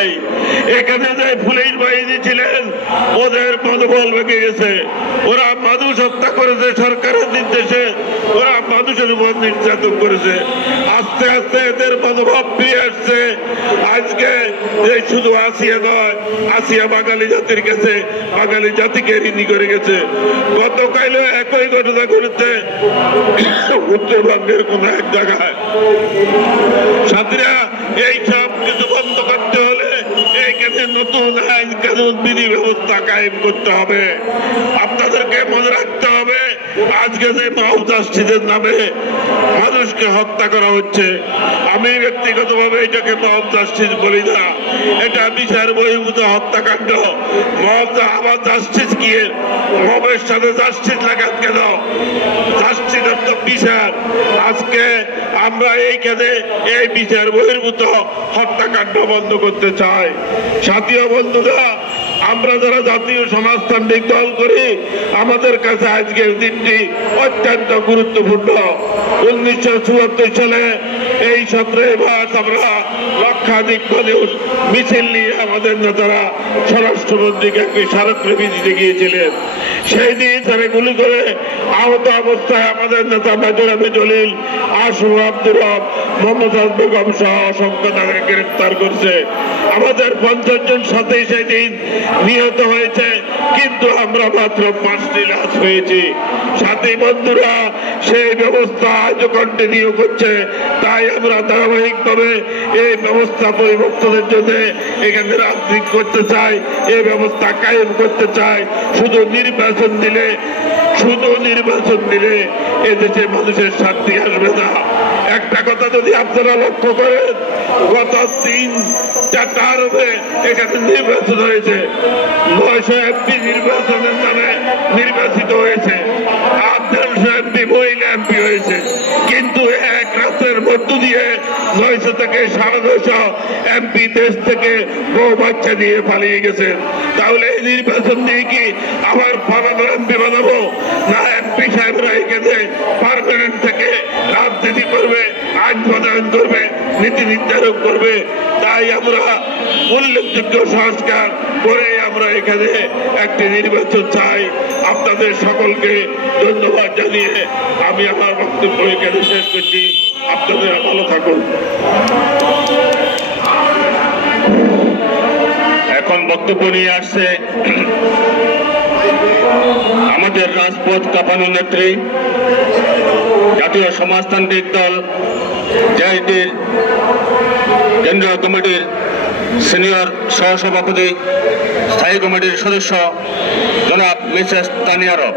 নাই। এখানে যে পুলিশ বাহিনী ছিলেন ওদের মনোবল ভেঙে গেছে। ওরা মানুষ হত্যা করেছে সরকারের নির্দেশে, ওরা মানুষের উপর নির্যাতন করেছে। আস্তে আস্তে এদের মনোভাব ফিরে আসছে। আজকে এই শুধু আসিয়া নয়, আসিয়া বাঙালি জাতির কাছে, বাঙালি জাতিকে ঋণী করে গেছে। গতকালও একই ঘটনা ঘটেছে উত্তরবঙ্গের কোন এক জায়গায়। সাথীরা, এই সব কিছু বন্ধ করতে হলে এইখানে নতুন আইন কানুন বিধি ব্যবস্থা কায়েম করতে হবে। আপনাদেরকে মনে রাখতে হবে, আজকে যে মব জাস্টিসের নামে মানুষকে হত্যা করা হচ্ছে, আমি ব্যক্তিগতভাবে এটাকে মব জাস্টিস বলি না, এটা বিচার বহির্ভূত হত্যাকাণ্ড। আবার জাস্টিস কি? মবের সাথে জাস্টিস লাগান কেন? জাস্টিস অর্থ বিচার। আজকে আমরা এইখানে এই বিচার বহির্ভূত হত্যাকাণ্ড বন্ধ করতে চাই। সাথী ও বন্ধুরা, আমরা যারা জাতীয় সমাজতান্ত্রিক দল করি, আমাদের কাছে আজকের দিনটি অত্যন্ত গুরুত্বপূর্ণ। 1974 সালে এই 17 মার্চ আমরা লক্ষাধিক মানুষ মিছিল নিয়ে আমাদের নেতারা স্বরাষ্ট্রমন্ত্রীকে একটি স্মারকলিপি দিতে গিয়েছিলেন। সেই দিন তারা গুলি করে আহত অবস্থায় আমাদের নেতা মেজর আলী জলিল, আশরাফ আব্দুর রব, মোহাম্মদ বেগম সহ অসংখ্য তাদের গ্রেফতার করছে। আমাদের 50 জন সাথে সেই দিন নিহত হয়েছে, কিন্তু আমরা মাত্র 5টি লাশ হয়েছি। সাথী বন্ধুরা, সেই ব্যবস্থা আজও কন্টিনিউ করছে। তাই আমরা ধারাবাহিকভাবে এই ব্যবস্থা পরিবর্তনের জন্য এখানে রাজনীতি করতে চাই, এই ব্যবস্থা কায়েম করতে চাই। শুধু নির্বাচন দিলে এদেশে মানুষের শান্তি আসবে না। একটা কথা যদি আপনারা লক্ষ্য করেন, গত 3-4 টার্মে এখানে নির্বাচন হয়েছে, 900 এমপি নির্বাচনের নামে নির্বাচিত হয়েছে, 1800 এমপি মহিলা এমপি হয়েছে। কিন্তু এক রাতের মধ্য দিয়ে 900 থেকে 950 এমপি দেশ থেকে বউ বাচ্চা দিয়ে পালিয়ে গেছে। তাহলে এই নির্বাচন দিয়ে কি আবার বানানো এমপি বানাবো না? এমপি সাহেবরা এখানে পার্মানেন্ট থেকে রাজনীতি করবে, আইন প্রণয়ন করবে, নীতি নির্ধারণ করবে। তাই আমরা উল্লেখযোগ্য সংস্কার করে আমরা এখানে একটি নির্বাচন চাই। আপনাদের সকলকে ধন্যবাদ জানিয়ে আমি আমার বক্তব্য এখানে শেষ করছি। আপনাদের ভালো থাকুন। এখন বক্তব্য নিয়ে আসছে আমাদের রাজপথ কাঁপানো নেত্রী, জাতীয় সমাজতান্ত্রিক দল জেআইটির কেন্দ্রীয় কমিটির সিনিয়র সহসভাপতি, স্থায়ী কমিটির সদস্য জনাব মিসেস তানিয়া রব।